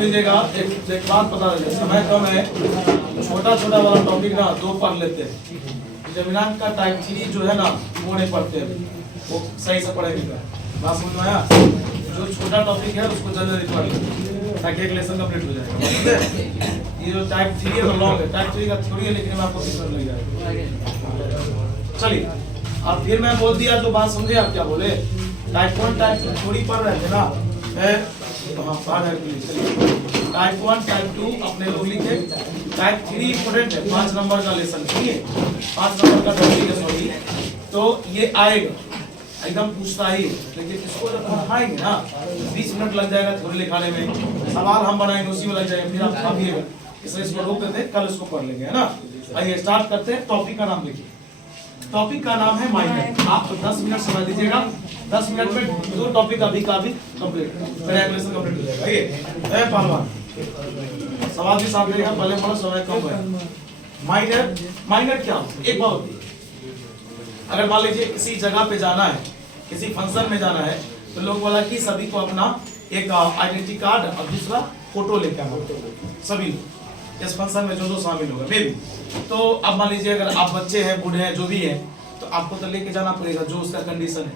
ध्यान दीजिएगा, एक बात पता लगे, समय कम है, छोटा छोटा वाला टॉपिक ना 2 पढ़ लेते हैं। डिटरमिनेंट का टाइप 3 जो है ना वो नहीं पढ़ते हैं, वो सही से पढ़ेंगे। बात समझ में आया? जो छोटा टॉपिक है उसको जल्दी पढ़ लेते ताकि एक लेसन कंप्लीट हो जाएगा। ये जो टाइप 3 है तो लॉन्ग है, टाइप 3 का थ्योरी है लेकिन आपको किस तरह लग जाएगा। चलिए, अब फिर मैं बोल दिया जो बात समझे आप क्या बोले। टाइप 1 टाइप 2 थ्योरी पढ़ रहे थे ना, तो हाँ पढ़ रहे। चलिए, टाइप 1 टाइप 2 अपने लोग लिखे। टाइप 3 इंपोर्टेंट है, 5 नंबर का लेसन, ठीक है, 5 नंबर का टॉपिक है सॉरी। तो ये आएगा एकदम पूछता ही, लेकिन इसको जब पढ़ाएंगे ना 20 मिनट लग जाएगा थ्योरी लिखाने में, सवाल हम बनाएंगे उसी में लग जाएगा, फिर आप छापिएगा। इसलिए इसको रोक देते, कल इसको पढ़ लेंगे, है ना। आइए स्टार्ट करते हैं। टॉपिक का नाम लिखिए। टॉपिक का नाम है माइनर। आप 10 मिनट समय दीजिएगा, 10 मिनट में 2 टॉपिक अभी का भी कंप्लीट, लेसन कंप्लीट हो जाएगा। ये पहलवान सवाल भी साफ रहेगा, पहले पढ़ो, समय कम है। माइनर, माइनर क्या होता है? एक बात होती है, अगर मान लीजिए किसी जगह पे जाना है, किसी फंक्शन में जाना है, तो लोग बोला कि सभी को अपना एक आइडेंटिटी कार्ड और दूसरा फोटो लेके आना, सभी लोग इस फंक्शन में जो शामिल होगा। मे भी तो अब मान लीजिए अगर आप बच्चे हैं, बूढ़े हैं, जो भी है, तो आपको तो लेके जाना पड़ेगा जो उसका कंडीशन है।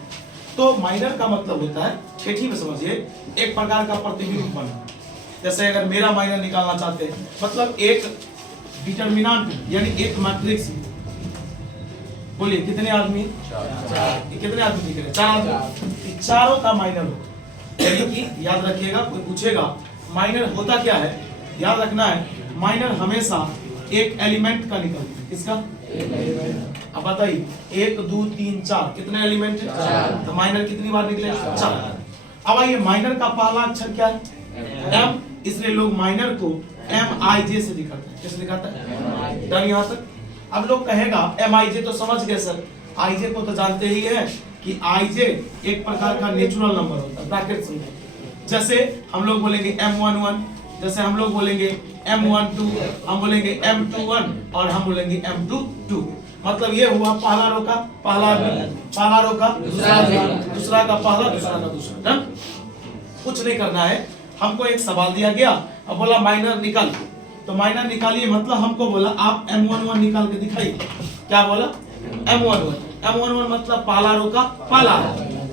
तो माइनर का मतलब होता है, ठेठी में समझिए, एक प्रकार का प्रतिबिंब बनना। जैसे अगर मेरा माइनर निकालना चाहते हैं, मतलब एक डिटरमिनेंट यानी एक मैट्रिक्स, बोलिए कितने आदमी? 4। कितने आदमी दिख रहे? 4 आदमी। चारों का माइनर हो, यानी कि याद रखिएगा, कोई पूछेगा माइनर होता क्या है, याद रखना है माइनर हमेशा एक एलिमेंट का निकलता है। किसका? अब बताइए, 1 2 3 4 कितने एलिमेंट है? 4। तो माइनर कितनी बार निकले? 4। अब आइए, माइनर का पहला अक्षर क्या है? M, इसलिए लोग माइनर को MIJ से दिखाते हैं। कैसे दिखाता है? डन यहाँ तक। अब लोग कहेगा MIJ तो समझ गए सर, IJ को तो जानते ही है कि IJ एक प्रकार का नेचुरल नंबर होता है, ब्रैकेट में। जैसे हम लोग बोलेंगे M11, जैसे हम लोग बोलेंगे M12, हम बोलेंगे M21 और हम बोलेंगे M22। मतलब ये हुआ पहला रो का पहला, पहला रो का दूसरा का पहला, दूसरा का दूसरा। कुछ नहीं करना है, हमको एक सवाल दिया गया, अब बोला माइनर निकाल, तो माइनर निकालिए, मतलब हमको बोला आप M11 निकाल के दिखाइए। क्या बोला? M11 मतलब पहला रो का पहला।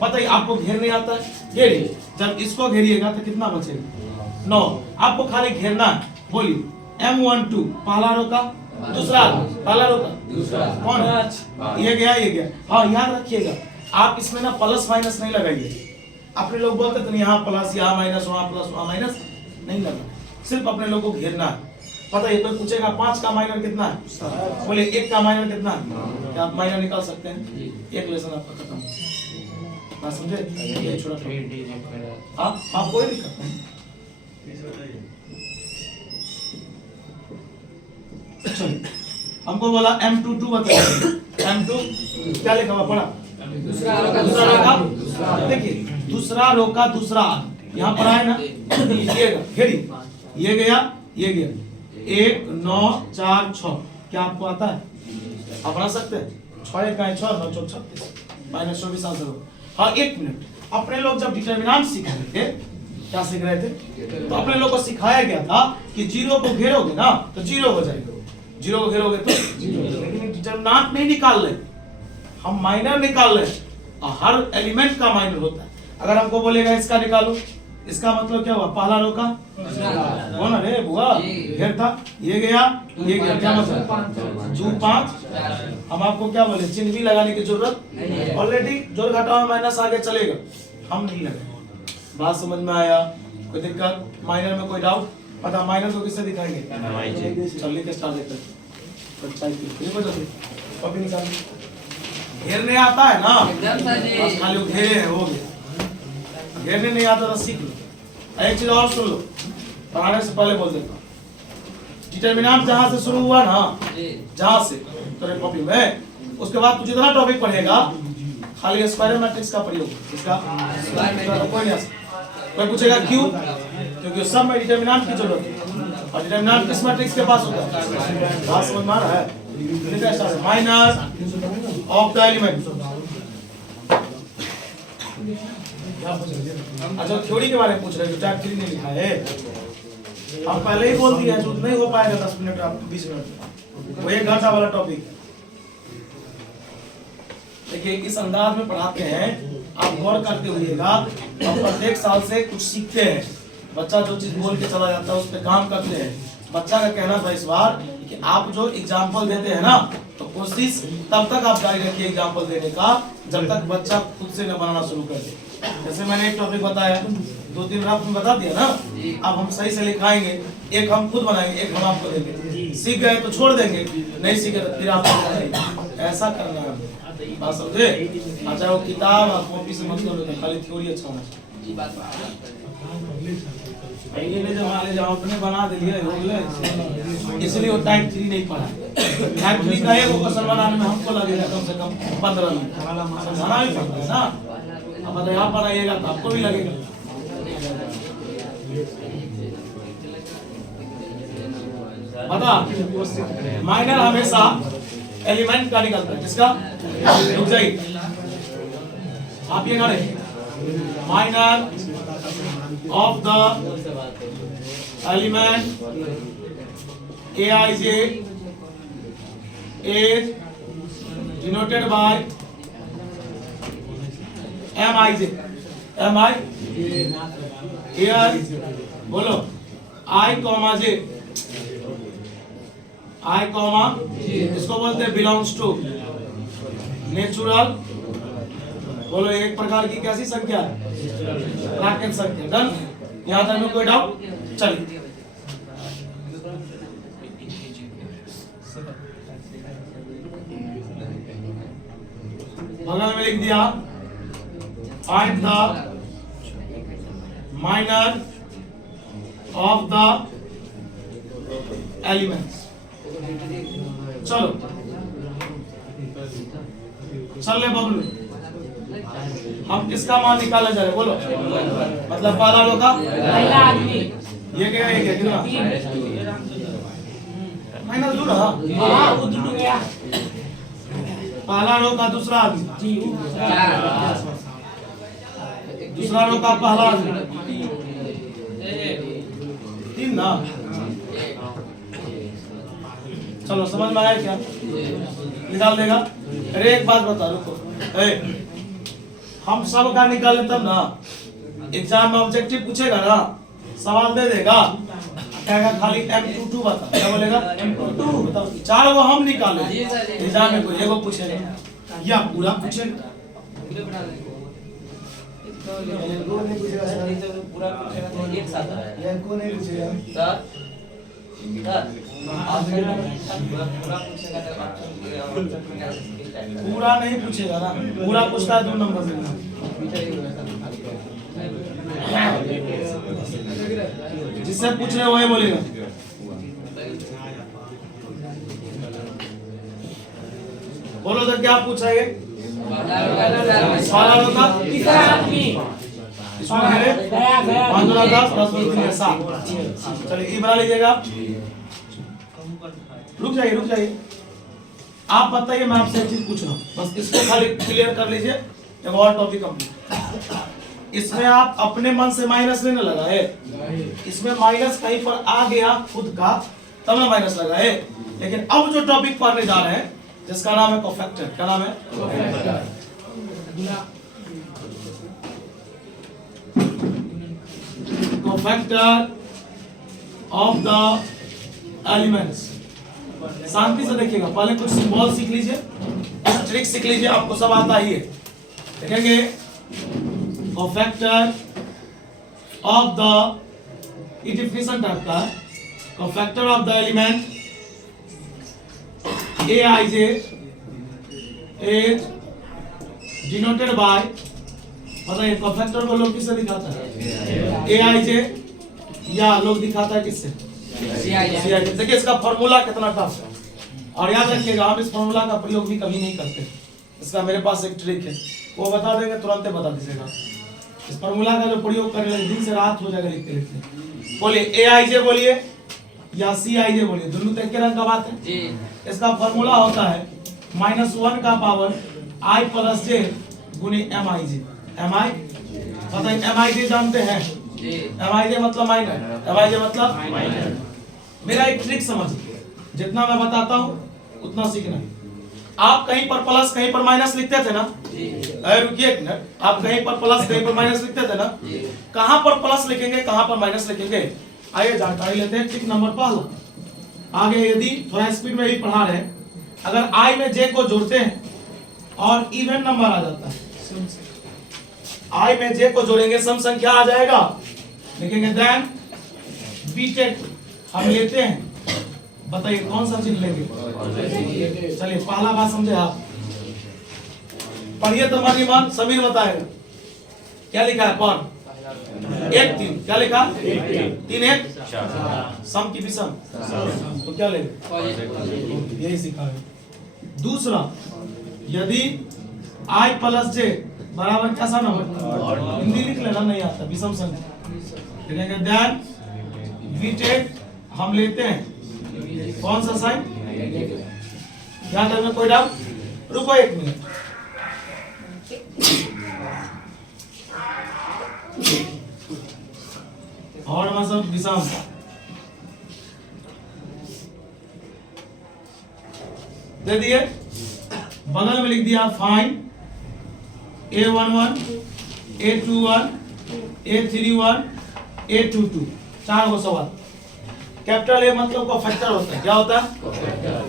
बताइए, आपको घेरने आता है? घेरिए। जब इसको घेरिएगा तो कितना बचेगा? 9। आपको खाली घेरना है। बोलिए M12 पहला रो का दूसरा, पहला रो का दूसरा, कौन? ये गया, ये गया। हाँ याद रखिएगा, आप इसमें ना प्लस माइनस नहीं लगाइए। अपने लोग बोलते थे यहाँ प्लस, यहाँ माइनस, वहाँ प्लस, वहाँ माइनस, नहीं लगना, सिर्फ अपने लोग को घेरना है। पता है, कोई पूछेगा 5 का माइनर कितना है, बोले 1 का माइनर कितना है, क्या आप माइनर निकाल सकते हैं? एक लेसन आपका खत्म। बात समझे? ये छोटा आप कोई दिक्कत नहीं। हमको बोला M22 बताइए, M2 क्या लिखा हुआ पढ़ा? दूसरा रो का, देखिए दूसरा रो का दूसरा, यहाँ पर आए ना, घेरी, ये गया, ये गया, 1 9 4 6। क्या आपको आता है? आप बना सकते हैं? 6 1 6 9 4 36 -24 आंसर हो। हाँ 1 मिनट, अपने लोग जब डिटरमिनेंट सीख रहे थे, क्या सीख रहे थे? तो अपने लोग को सिखाया गया था कि 0 को घेरोगे ना तो 0 हो जाएगा, 0 को घेरोगे तो 0। लेकिन डिटरमिनेंट नहीं निकाल रहे, हम माइनर निकाल रहे हैं। हर एलिमेंट का माइनर होता है। अगर हमको बोलेगा इसका निकालो, इसका मतलब क्या हुआ? पहला रो का कौन? अरे बुआ घेर था, ये गया, ये गया, क्या मतलब 2 5। हम आपको क्या बोले, चिन्ह भी लगाने की जरूरत ऑलरेडी, जोड़ घटाव माइनस आगे चलेगा, हम नहीं लगे। बात समझ में आया? कोई दिक्कत? माइनर में कोई डाउट? पता माइनर को किससे दिखाएंगे? चलिए के स्टार्ट देते हैं। कॉपी निकाल, घेरने आता है ना, बस खाली घेरे हैं, हो गया। घेरने नहीं आता तो सीख लो। एक चीज और सुन लो, पढ़ाने से पहले बोल देता हूँ, डिटरमिनेंट जहां से शुरू हुआ ना, जहां से तेरे कॉपी में, उसके बाद तू जितना टॉपिक पढ़ेगा खाली स्क्वायर मैट्रिक्स का प्रयोग, इसका कोई नहीं। कोई पूछेगा क्यों? क्योंकि सब में डिटरमिनेंट की जरूरत है, और डिटरमिनेंट किस मैट्रिक्स के पास होता है? बात समझ में आ रहा है? Minus of the element. अच्छा थ्योरी के बारे में पूछ रहे हैं, जो टाइप 3 ने लिखा है। अब पहले ही बोल दिया जो नहीं हो पाएगा 10 मिनट आप 20 मिनट वो 1 घंटा वाला टॉपिक। देखिए इस अंदाज में पढ़ाते हैं, आप गौर करते हुइएगा। आप प्रत्येक साल से कुछ सीखते हैं। बच्चा जो चीज बोल के चला जाता है उस पर काम करते हैं। बच्चा का कहना था इस बार कि आप जो एग्जाम्पल देते हैं ना, तो कोशिश तब तक आप जारी रखिए एग्जाम्पल देने का जब तक बच्चा खुद से न बनाना शुरू कर दे। जैसे मैंने एक टॉपिक बताया, 2-3 रात में बता दिया ना, अब हम सही से लिखाएंगे, एक हम खुद बनाएंगे, एक हम आपको देंगे। सीख गए तो छोड़ देंगे, नहीं सीखे तो फिर आपको बनाएंगे। ऐसा करना है, बात समझे? अच्छा वो किताब और कॉपी से मतलब खाली थ्योरी अच्छा होना चाहिए। जब अपने बना दिए इसलिए वो टाइप 3 नहीं पढ़ा। टाइप 3 का एक क्वेश्चन बनाने में हमको लगेगा कम से कम 15 मिनट, समझाना भी पड़ता है ना। अब अगर आप बनाइएगा तो आपको भी लगेगा। बता माइनर हमेशा एलिमेंट का निकलता है, किसका? रुक जाइए आप ये करें, minor of the element Aij is denoted by Mij। Mi here बोलो I comma j, I comma इसको बोलते हैं belongs to नेचुरल। बोलो एक प्रकार की कैसी संख्या है? प्राकृतिक संख्या। डन? यहाँ तक में कोई डाउट? चलिए बगल में लिख दिया find the minor of the elements. चलो चल ले बबलू, हम किसका मान निकाले जा रहे? बोलो मतलब पहला रो का पहला आदमी, ये क्या है? क्या कितना माइनस दूर? हां वो दूर गया। पहला रो का दूसरा आदमी जी, दूसरा रो का पहला आदमी 3 ना। चलो समझ में आया क्या? निकाल देगा। अरे एक बात बता, रुको, हम सब का निकाले तब ना एग्जाम में ऑब्जेक्टिव पूछेगा ना, सवाल दे देगा, कहेगा खाली M22 बता। क्या बोलेगा? M22 बताओ। 4 वो हम निकाले एग्जाम में, कोई एगो पूछेगा या पूरा पूछेगा? पूरा पूछेगा एक साथ है, को नहीं पूछेगा सर। पूरा नहीं पूछेगा ना, पूरा पूछता है 2 नंबर से। जिससे पूछ रहे वही बोलेगा। बोलो तो क्या पूछा ये? सारा होता तीसरा आदमी इसमें है 5 चलिए ये बना लीजिएगा। रुक जाइए आप बताइए, मैं आपसे एक चीज पूछ रहा हूँ, बस इसको खाली क्लियर कर लीजिए, एक और टॉपिक कंप्लीट। इसमें आप अपने मन से माइनस नहीं लगाए, इसमें माइनस कहीं पर आ गया खुद का तब ना माइनस लगाए। लेकिन अब जो टॉपिक पढ़ने जा रहे हैं जिसका नाम है कोफैक्टर, क्या नाम है? Cofactor of the elements. शांति से देखिएगा, पहले कुछ सिंबल सीख लीजिए, ट्रिक सीख लीजिए, आपको सब आता ही है। देखेंगे कोफैक्टर ऑफ द, ये डिफिनेशन टाइप का है। Cofactor of the element Aij is denoted by, बताइए कोफैक्टर को लोग किससे दिखाता है? Aij या लोग दिखाता है किससे? Cij। देखिए इसका फॉर्मूला कितना टफ है, और याद रखिएगा हम इस फॉर्मूला का प्रयोग भी कभी नहीं करते। इसका मेरे पास एक ट्रिक है, वो बता देंगे तुरंत बता दीजिएगा। इस फॉर्मूला का जो प्रयोग करने लगे दिन से रात हो जाएगा लिखते लिखते। बोलिए Aij बोलिए या Cij बोलिए, दोनों तो एक रंग का बात है। इसका फॉर्मूला होता है -1 का पावर i + j गुनी Mij। Mi बताइए Mij जानते हैं? MIJ मतलब माइनर, MIJ मतलब माइनर। मेरा एक ट्रिक समझिए, जितना मैं बताता हूँ उतना सीखना है। आप कहीं पर प्लस कहीं पर माइनस लिखते थे ना? अरे रुकिए एक मिनट, आप कहीं पर प्लस कहीं पर माइनस लिखते थे ना? कहां पर प्लस लिखेंगे कहां पर माइनस लिखेंगे, आइए जानकारी लेते हैं। ट्रिक नंबर पहला, आगे यदि थोड़ा स्पीड में ही पढ़ा रहे हैं, अगर I में J को जोड़ते हैं और इवन नंबर आ जाता है, I में J को जोड़ेंगे सम संख्या आ जाएगा, लिखेंगे देन बीटेक हम लेते हैं। बताइए कौन सा चिन्ह लेंगे? चलिए पहला बात समझे आप, पढ़िए तो मन समीर बताएगा क्या लिखा है। पर 1 3 क्या लिखा? 3 1 सम की विषम, तो क्या लेंगे? यही सीखा है। दूसरा, यदि I प्लस J बराबर कैसा नंबर, हिंदी लिख लेना नहीं आता, विषम संख्या लिखेंगे देन बीटेक हम लेते हैं कौन सा साइन, ध्यान रखना। कोई डाउट? रुको एक मिनट, और मतलब विषम दे दिए, बगल में लिख दिया find A11 A21 A31 A22, 4 गो सवाल। कैपिटल ए मतलब का फैक्टर होता है, क्या होता है?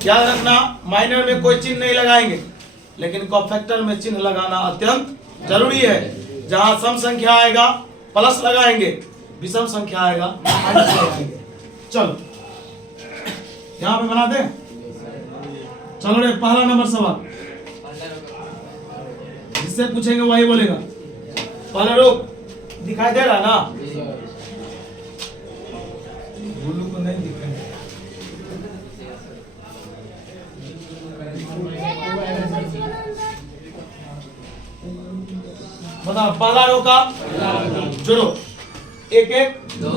याद रखना, माइनर में कोई चिन्ह नहीं लगाएंगे, लेकिन कोफैक्टर में चिन्ह लगाना अत्यंत जरूरी है। जहां सम संख्या आएगा प्लस लगाएंगे, विषम संख्या आएगा माइनस लगाएंगे। चलो यहां पे बना दे। चलो रे, पहला नंबर सवाल, जिससे पूछेंगे वही बोलेगा। पहले रुक, दिखाई दे रहा ना? गुल्लू को नहीं दिखाई। बता, पहला रो का जोड़ो, 1 1 2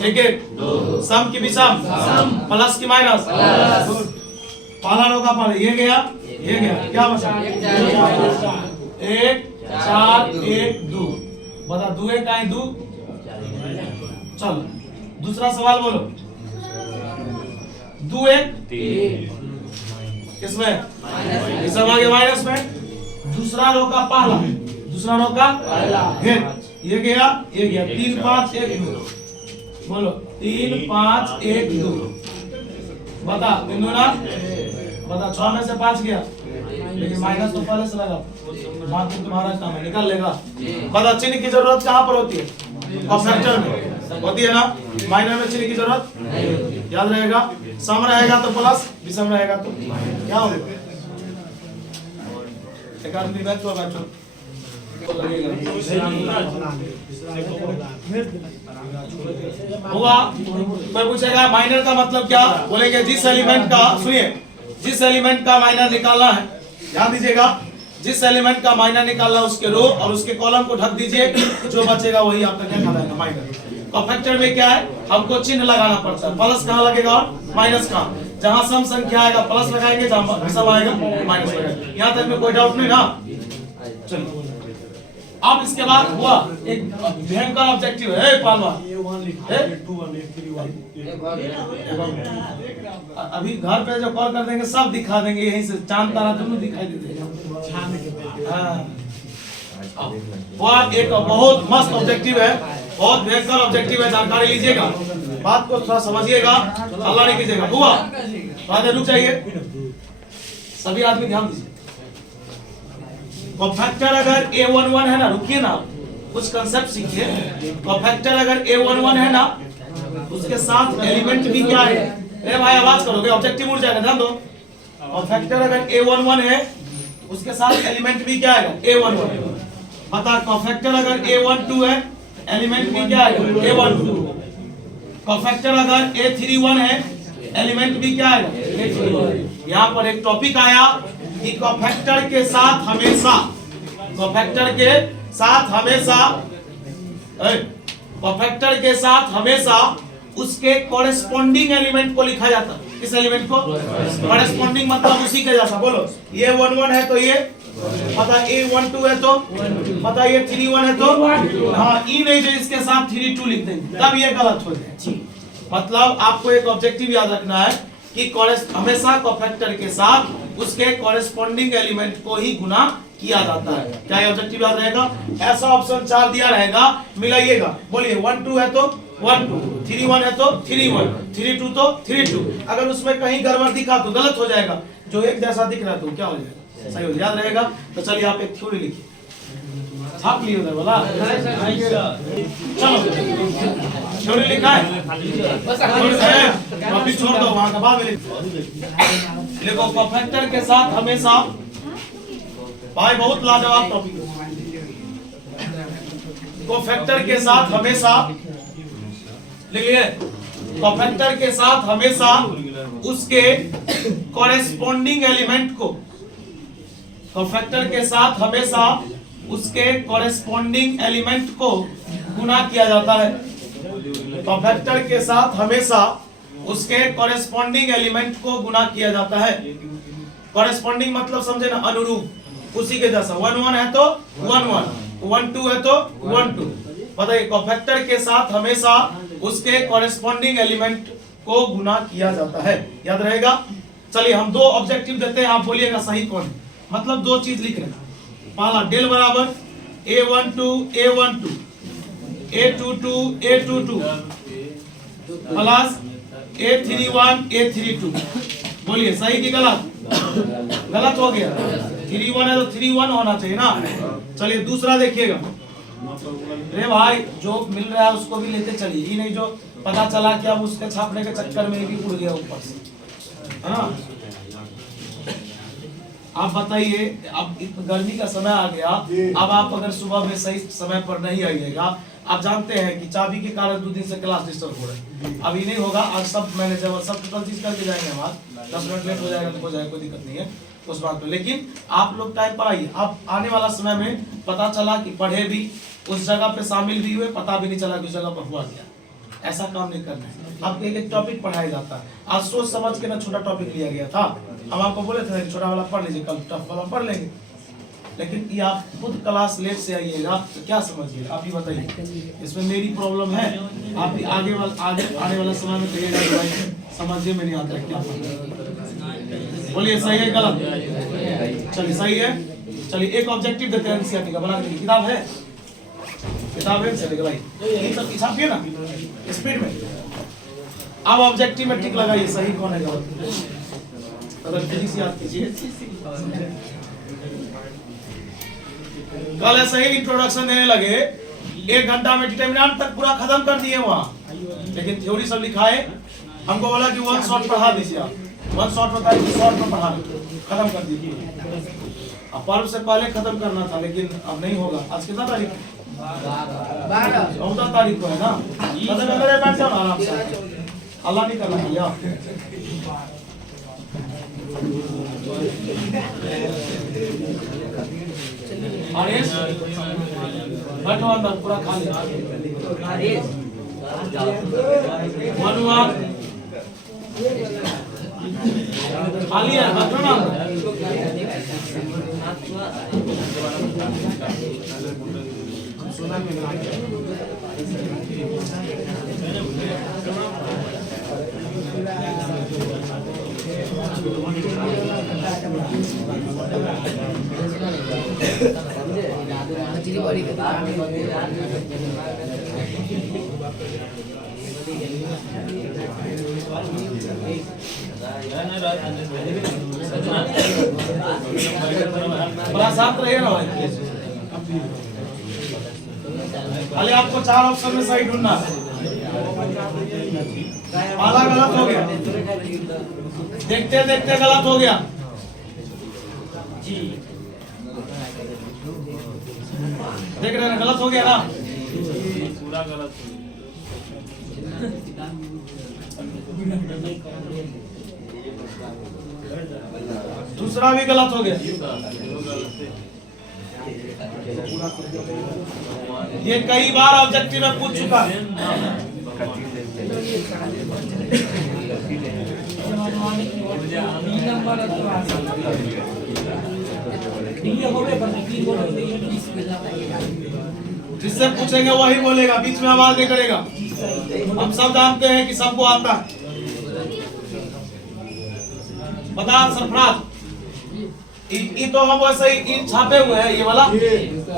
1 1 2, सम की विषम, प्लस की माइनस। पहला रो का पहले ये गया, क्या बचा? 1 4 1 2, बता 2 1 आए 2। चलो दूसरा सवाल बोलो, 2 1 3, किसमें? विषम आगे माइनस में। दूसरा रो का पहला, दूसरा रो का हेड, ये गया 3 5 1 2, बोलो 3 5 1 2, बता बिंदु ना, बता 6 में से 5 गया, लेकिन माइनस तो पहले से लगा, बाकी तुम्हारा काम है, निकाल लेगा। बता चिन्ह की जरूरत कहां पर होती है? कोफैक्टर में होती है ना, माइनर में चिन्ह की जरूरत याद रहेगा। सम रहेगा तो प्लस, विषम रहेगा तो क्या होगा? एक आदमी बैठो हुआ। कोई पूछेगा माइनर का मतलब क्या, बोलेंगे जिस एलिमेंट का, सुनिए, जिस एलिमेंट का माइनर निकालना है, ध्यान दीजिएगा, जिस एलिमेंट का माइनर निकालना उसके रो और उसके कॉलम को ढक दीजिए, जो बचेगा वही आपका क्या कहलाएगा? माइनर। कोफैक्टर में क्या है, हमको चिन्ह लगाना पड़ता है, प्लस कहाँ लगेगा और माइनस कहाँ। जहां सम संख्या आएगा प्लस लगाएंगे, जहां विषम आएगा माइनस लगाएंगे। यहाँ तक में कोई डाउट नहीं ना? चलिए अब इसके बाद हुआ एक भयंकर ऑब्जेक्टिव है पालवा, अभी घर पे जो कॉल कर देंगे सब दिखा देंगे, यहीं से चांद तारा दोनों दिखाई देते। वह एक बहुत मस्त ऑब्जेक्टिव है, बहुत भयंकर ऑब्जेक्टिव है, जानकारी लीजिएगा, बात को थोड़ा समझिएगा, अल्लाह नहीं कीजिएगा। हुआ थोड़ा देर रुक जाइए, सभी आदमी ध्यान दीजिए। कोफैक्टर अगर A11 है ना, रुकिए ना, कुछ कंसेप्ट सीखिए। कोफैक्टर अगर A11 है ना, उसके साथ एलिमेंट भी क्या है? अरे भाई आवाज करोगे, ऑब्जेक्टिव उड़ जाएगा, ध्यान दो। कोफैक्टर अगर A11 है, उसके साथ एलिमेंट भी क्या आएगा? A11। बता, कोफैक्टर अगर A12 है, एलिमेंट भी क्या आएगा? A12। कोफैक्टर अगर A31 है, एलिमेंट भी क्या आएगा? A31। यहाँ पर एक टॉपिक आया कि कोफैक्टर के साथ हमेशा, कोफैक्टर के साथ हमेशा, कोफैक्टर के साथ हमेशा उसके कॉरेस्पॉन्डिंग एलिमेंट को लिखा जाता है। किस एलिमेंट को? कॉरेस्पॉन्डिंग मतलब उसी के जैसा। बोलो ये 1 1 है तो ये पता, ये 1 2 है तो पता, ये 3 1 है तो हाँ, ई नहीं जो इसके साथ 3 2 लिख देंगे तब ये गलत हो जाए। मतलब आपको एक ऑब्जेक्टिव याद रखना है कि हमेशा कोफैक्टर के साथ उसके कॉरेस्पॉन्डिंग एलिमेंट को ही गुना किया जाता है। क्या ये ऑब्जेक्टिव याद रहेगा? ऐसा ऑप्शन 4 दिया रहेगा, मिलाइएगा। बोलिए 1 2 है तो 1 2, 3 1 है तो 3 1, 3 2 तो 3 2। अगर उसमें कहीं गड़बड़ दिखा तो गलत हो जाएगा, जो एक जैसा दिख रहा है तो क्या हो जाएगा? सही हो, याद रहेगा। तो चलिए आप एक थ्योरी लिखिए, छाप लिए उधर बोला। चलो थ्योरी लिखा है, कॉपी छोड़ दो, वहां का बाद में लिखो। कोफैक्टर के साथ हमेशा, भाई बहुत लाजवाब टॉपिक है। कोफैक्टर के साथ हमेशा लिखिए, कोफैक्टर के साथ हमेशा उसके कॉरेस्पॉन्डिंग एलिमेंट को, कोफैक्टर के साथ हमेशा उसके कॉरेस्पॉन्डिंग एलिमेंट को गुना किया जाता है। कोफैक्टर के साथ हमेशा उसके कॉरेस्पॉन्डिंग एलिमेंट को गुना किया जाता है। कॉरेस्पॉन्डिंग मतलब समझे ना, अनुरूप, उसी के जैसा। 1 1 है तो 1 1, 1 2 है तो 1 2। बताइए कोफैक्टर के साथ हमेशा उसके कॉरेस्पॉन्डिंग एलिमेंट को गुना किया जाता है। याद रहेगा। चलिए हम दो ऑब्जेक्टिव देते हैं, आप बोलिएगा सही कौन है। मतलब दो चीज लिख रहे हैं। पहला डेल बराबर A12 A12 A22 A22 plus A31 A32। बोलिए सही कि गलत? गलत हो गया। 3 1 है तो 3 1 होना चाहिए ना। चलिए दूसरा देखिएगा। अरे भाई जो मिल रहा है उसको भी लेते चलिए, ये नहीं जो पता चला कि अब उसके छापने के चक्कर में भी उड़ गया ऊपर से, है ना। आप बताइए, अब गर्मी का समय आ गया, अब आप अगर सुबह में सही समय पर नहीं आइएगा, आप जानते हैं कि चाबी के कारण 2 दिन से क्लास डिस्टर्ब हो रहा है। अभी नहीं होगा, आज सब मैनेजर सब टोटल चीज करके जाएंगे। हम 10 मिनट लेट हो जाएगा तो हो जाएगा, कोई दिक्कत नहीं है उस बात पे। लेकिन आप लोग टाइम पर आइए। अब आने वाला समय में पता चला कि पढ़े भी, उस जगह पे शामिल भी हुए, पता भी नहीं चला कि उस जगह पर हुआ क्या। ऐसा काम नहीं करना है। अब एक एक टॉपिक पढ़ाया जाता है। आज सोच समझ के ना छोटा टॉपिक लिया गया था। हम आपको बोले थे छोटा वाला पढ़ लीजिए, कल टफ वाला पढ़ लेंगे। लेकिन ये आप खुद क्लास लेट से आइएगा तो क्या समझिए, आप ही बताइए। इसमें मेरी प्रॉब्लम है, आप भी आगे आने वाला समय में कहिएगा कि भाई समझिए मेरी याद रख क्या। बोलिए सही है गलत? चलिए सही है। चलिए एक ऑब्जेक्टिव देते हैं एनसीईआरटी का, बना के किताब है, किताब है चलेगा भाई, ये सब छापिए ना स्पीड में। अब ऑब्जेक्टिव में टिक लगाइए, सही कौन है गलत। अगर फिजिक्स याद कीजिए, कल ऐसे ही इंट्रोडक्शन देने लगे, 1 घंटा में डिटरमिनेंट तक पूरा खत्म कर दिए वहां। लेकिन थ्योरी सब लिखाए, हमको बोला कि 1 शॉट पढ़ा दीजिए आप। 1 शॉट बताइए, 2 शॉट में पढ़ा खत्म कर दीजिए। अब पर्व से पहले खत्म करना था, लेकिन अब नहीं होगा। आज कितना तारीख? 14 तारीख को है ना। बैठ जाओ आराम से, अल्लाह नहीं करना भैया। बैठो अंदर, पूरा खा ले। खाली है, बैठो ना। बड़ा साफ रहेगा ना भाई। खाली आपको 4 ऑप्शन में सही ढूंढना है। पहला गलत हो गया, देखते देखते गलत हो गया। देख रहे हैं गलत हो गया ना, पूरा गलत। दूसरा भी गलत हो गया। ये कई बार ऑब्जेक्टिव में पूछ चुका है। जिससे पूछेंगे वही बोलेगा, बीच में आवाज नहीं करेगा। हम सब जानते हैं कि सबको आता है। बता सरफराज, ये तो हम वैसे ही छापे हुए हैं, ये वाला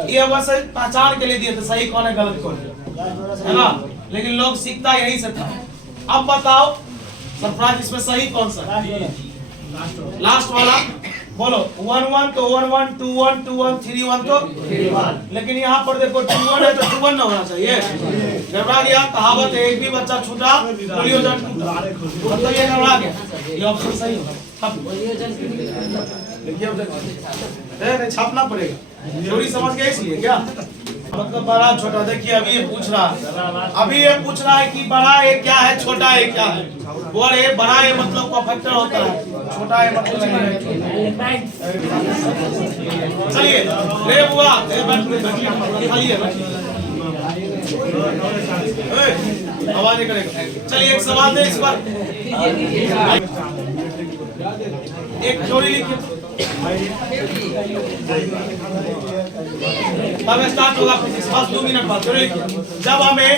ये वैसे पहचान के लिए दिए थे, सही कौन है गलत कौन है ना, लेकिन लोग सीखता यही से था। अब बताओ सरफराज, इसमें सही कौन सा है? लास्ट वाला बोलो। 1 1 तो 1 1 2 1 2 1 3 1 तो 3 1, लेकिन यहाँ पर देखो 2 1 है तो 2 1 ना होना चाहिए। गड़बड़ा गया, कहावत है एक भी बच्चा छूटा पोलियोजन टूटा, मतलब ये गड़बड़ा गया। ये ऑप्शन सही होगा। नहीं छापना पड़ेगा, चोरी समझ गए इसलिए क्या मतलब बड़ा छोटा। देखिए अभी ये पूछ रहा है कि बड़ा ए क्या है, छोटा ए क्या है। बड़ा ए मतलब परफेक्टर होता है, छोटा ए मतलब चलिए रे बुआ आवाज नहीं करेगा। चलिए एक सवाल दे इस पर, एक जोड़ी लिखिए तब स्टार्ट होगा फिजिक्स। बस 2 मिनट बाद जोड़ी लिखिए। जब हमें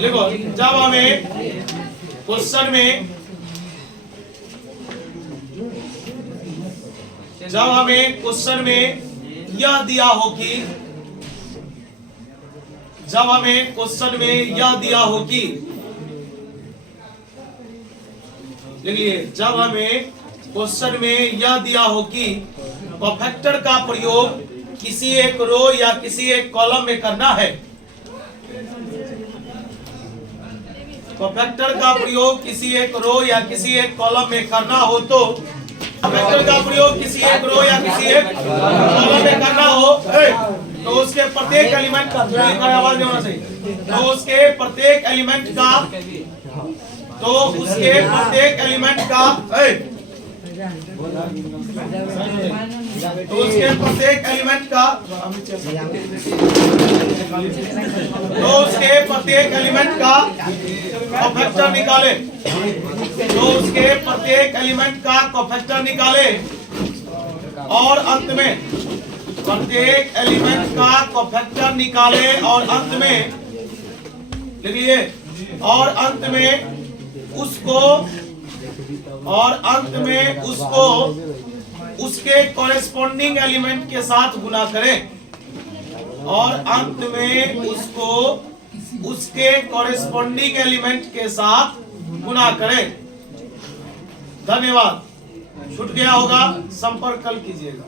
लिखो, जब हमें क्वेश्चन में यह दिया हो कि जब हमें क्वेश्चन में यह दिया हो कि देखिए, जब हमें क्वेश्चन में यह दिया हो कि परफेक्टर का प्रयोग किसी एक रो या किसी एक कॉलम में करना है, परफेक्टर का प्रयोग किसी एक रो या किसी एक कॉलम में करना हो तो परफेक्टर का प्रयोग किसी एक रो या किसी एक कॉलम में करना हो तो उसके प्रत्येक एलिमेंट का आवाज नहीं होना चाहिए। तो उसके प्रत्येक एलिमेंट का परफेक्टर निकाले और अंत में प्रत्येक एलिमेंट का परफेक्टर निकाले और अंत में लिखिए, और अंत में उसको उसके कॉरेस्पॉन्डिंग एलिमेंट के साथ गुना करें, और अंत में उसको उसके कॉरेस्पॉन्डिंग एलिमेंट के साथ गुना करें। धन्यवाद। छूट गया होगा, संपर्क कल कीजिएगा।